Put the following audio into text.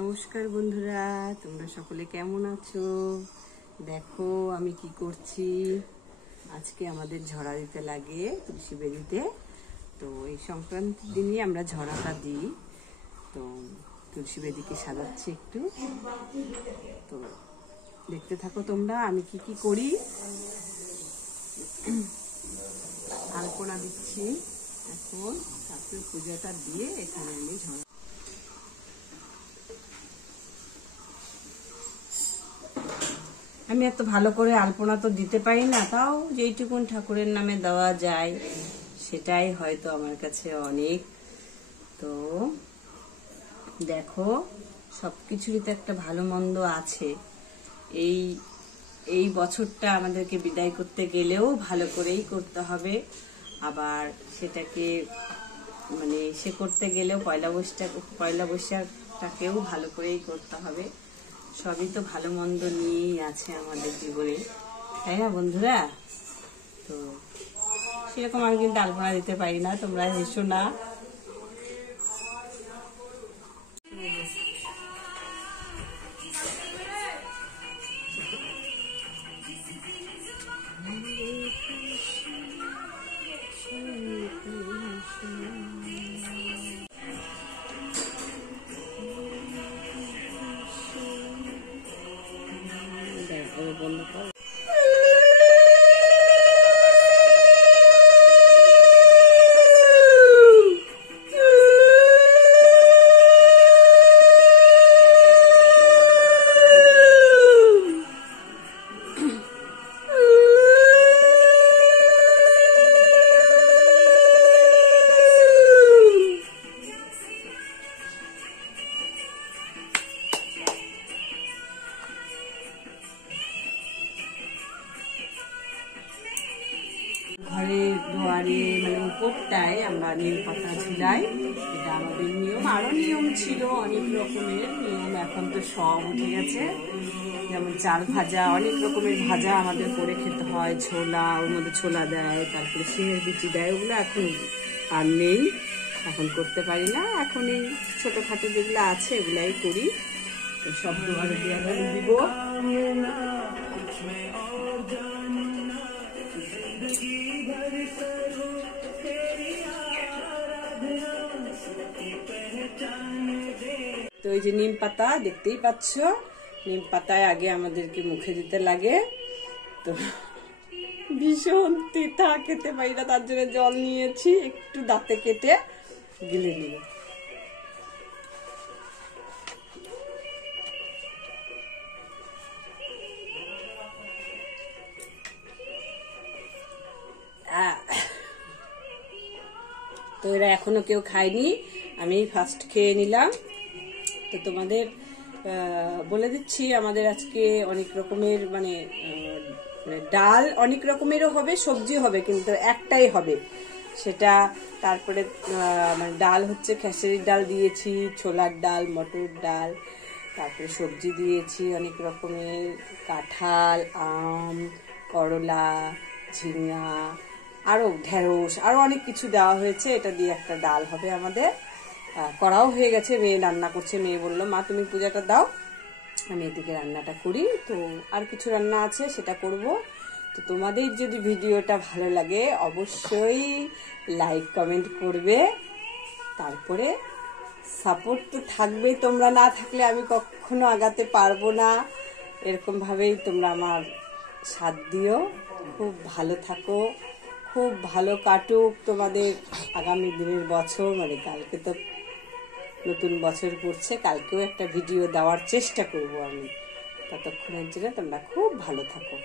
নমস্কার বন্ধুরা, তোমরা সকলে কেমন আছো? দেখো আমি কি করছি। আজকে আমাদের ঝরা দিতে লাগে তুলসী বেদিতে। তো এই সংক্রান্তির দিনই আমরা ঝরাটা দিই। তো তুলসী বেদিকে সাজাচ্ছি একটু। তো দেখতে থাকো তোমরা আমি কি কি করি। আলপনা দিচ্ছি এখন, তারপরে পূজাটা দিয়ে এখানে আমি ঝরা। আমি এত ভালো করে আলপনা তো দিতে পারি না, তাও যেইটুকুন ঠাকুরের নামে দেওয়া যায় সেটাই হয়তো আমার কাছে অনেক। তো দেখো সবকিছুরই তো একটা ভালো মন্দ আছে। এই এই বছরটা আমাদেরকে বিদায় করতে গেলেও ভালো করেই করতে হবে, আবার সেটাকে মানে সে করতে গেলেও পয়লা বৈশাখটাকেও ভালো করেই করতে হবে। সবই তো ভালো মন্দ নিয়েই আছে আমাদের জীবনে, তাই না বন্ধুরা? তো সেরকম আমি কিন্তু আলপনা দিতে পারি না, তোমরা হেসো না। বন্ধ কর। ঘরের দুয়ারে মানে উপরটায় আমরা নীল পাতা ঝুলাই, এটা আমাদের নিয়ম। আরো নিয়ম ছিল অনেক রকমের নিয়ম, এখন তো সব উঠে গেছে। যেমন চাল ভাজা, অনেক রকমের ভাজা আমাদের করে খেতে হয়। ছোলা, ওর মধ্যে ছোলা দেয়, তারপরে শিমের বিচি দেয়, ওগুলো এখন আর নেই, এখন করতে পারি না। এখন এই ছোটখাটো যেগুলো আছে এগুলাই করি। তো সব দুয়ারে দুয়ারে দিব। তো এই যে নিম পাতা দেখতেই পাচ্ছ, নিম পাতায় আগে আমাদেরকে মুখে দিতে লাগে। তো ভীষণ তিতা, খেতে পারি না, তার জন্য জল নিয়েছি, একটু দাঁতে কেটে গিলে নিব। তো এরা এখনো কেউ খায়নি, আমি ফার্স্ট খেয়ে নিলাম। তো তোমাদের বলে দিচ্ছি, আমাদের আজকে অনেক রকমের মানে ডাল অনেক রকমেরও হবে, সবজি হবে, কিন্তু একটাই হবে সেটা। তারপরে মানে ডাল হচ্ছে খেসারির ডাল দিয়েছি, ছোলার ডাল, মটর ডাল, তারপরে সবজি দিয়েছি অনেক রকমের, কাঁঠাল, আম, করলা, ঝিঙা, আরো ঢেঁড়স, আরো অনেক কিছু দেওয়া হয়েছে। এটা দিয়ে একটা ডাল হবে আমাদের। করাও হয়ে গেছে, মেয়ে রান্না করছে। মেয়ে বললো, মা তুমি পূজাটা দাও, আমি এদিকে রান্নাটা করি। তো আর কিছু রান্না আছে সেটা করব। তো তোমাদের যদি ভিডিওটা ভালো লাগে অবশ্যই লাইক কমেন্ট করবে, তারপরে সাপোর্ট তো থাকবেই। তোমরা না থাকলে আমি কখনো আগাতে পারবো না। এরকম ভাবেই তোমরা আমার সাথ দিও। খুব ভালো থাকো, খুব ভালো কাটুক তোমাদের আগামী দিনের বছর। মানে কালকে তো নতুন বছর পড়ছে, কালকেও একটা ভিডিও দেওয়ার চেষ্টা করব আমি। ততক্ষণের জন্য তোমরা খুব ভালো থাকো।